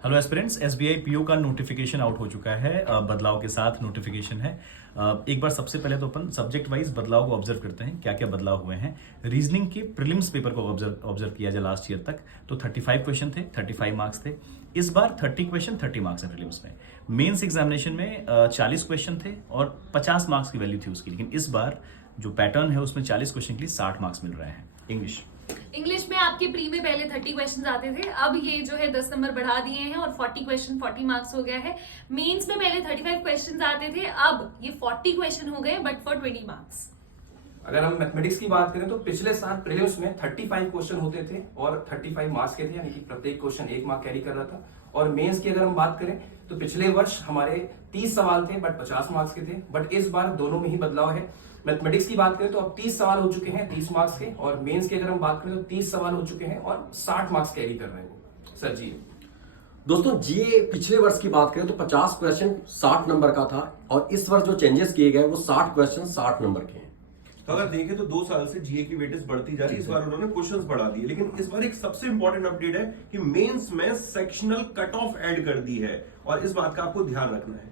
Hello aspirants, SBI PO का notification out हो चुका है। बदलाव के साथ नोटिफिकेशन है। एक बार सबसे पहले तो अपन सब्जेक्ट वाइज बदलाव को ऑब्जर्व करते हैं, क्या क्या बदलाव हुए हैं। रीजनिंग के प्रीलिम्स पेपर को ऑब्जर्व किया जाए लास्ट ईयर तक तो 35 क्वेश्चन थे, 35 मार्क्स थे। इस बार 30 क्वेश्चन 30 मार्क्स है प्रीलिम्स में। मेंस एग्जामिनेशन में 40 क्वेश्चन थे और 50 मार्क्स की वैल्यू थी उसकी, लेकिन इस बार जो पैटर्न है उसमें 40 क्वेश्चन के लिए 60 मार्क्स मिल रहे हैं। इंग्लिश में आपके प्री में पहले 30 क्वेश्चंस आते थे, अब ये जो है 10 नंबर बढ़ा दिए हैं और 40 क्वेश्चन 40 मार्क्स हो गया है। मेंस में पहले 35 क्वेश्चंस आते थे, अब ये 40 क्वेश्चन हो गए बट फॉर 20 मार्क्स। अगर हम मैथमेटिक्स की बात करें तो पिछले साल प्रीलिम्स में 35 क्वेश्चन होते थे और 35 मार्क्स के थे, यानी कि प्रत्येक क्वेश्चन 1 मार्क कैरी कर रहा था। और मेंस की अगर हम बात करें तो पिछले वर्ष हमारे 30 सवाल थे बट 50 मार्क्स के थे, बट इस बार दोनों में ही बदलाव है। मैथमेटिक्स की बात करें तो अब 30 सवाल हो चुके हैं 30 मार्क्स के, और मेंस की अगर हम बात करें तो 30 सवाल हो चुके हैं और 60 मार्क्स कैरी कर रहे हैं। सर जी दोस्तों, जीए पिछले वर्ष की बात करें तो 50 क्वेश्चन 60 नंबर का था और इस वर्ष जो चेंजेस किए गए वो 60 क्वेश्चन 60 नंबर के हैं। तो अगर देखें तो 2 साल से जीए की वेटेज बढ़ती जा रही है। इस बार उन्होंने क्वेश्चंस बढ़ा दिए, लेकिन इस बार एक सबसे इंपॉर्टेंट अपडेट है कि मेंस में सेक्शनल कट ऑफ ऐड कर दी है और इस बात का आपको ध्यान रखना है।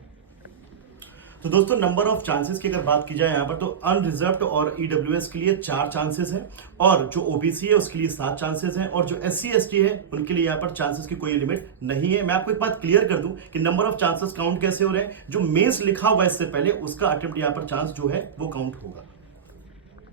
तो दोस्तों, नंबर ऑफ चांसेस की अगर बात की जाए यहाँ पर तो अनरिजर्व्ड और ईडब्ल्यूएस के लिए 4 चांसेस है, और जो ओबीसी है उसके लिए 7 चांसेस है, और जो एससी एसटी है उनके लिए यहाँ पर चांसेस की कोई लिमिट नहीं है। मैं आपको एक बात क्लियर कर दूं कि नंबर ऑफ चांसेस काउंट कैसे हो रहे हैं। जो मेंस लिखा हुआ है इससे पहले उसका अटेम्प्ट यहाँ पर चांस जो है वो काउंट होगा।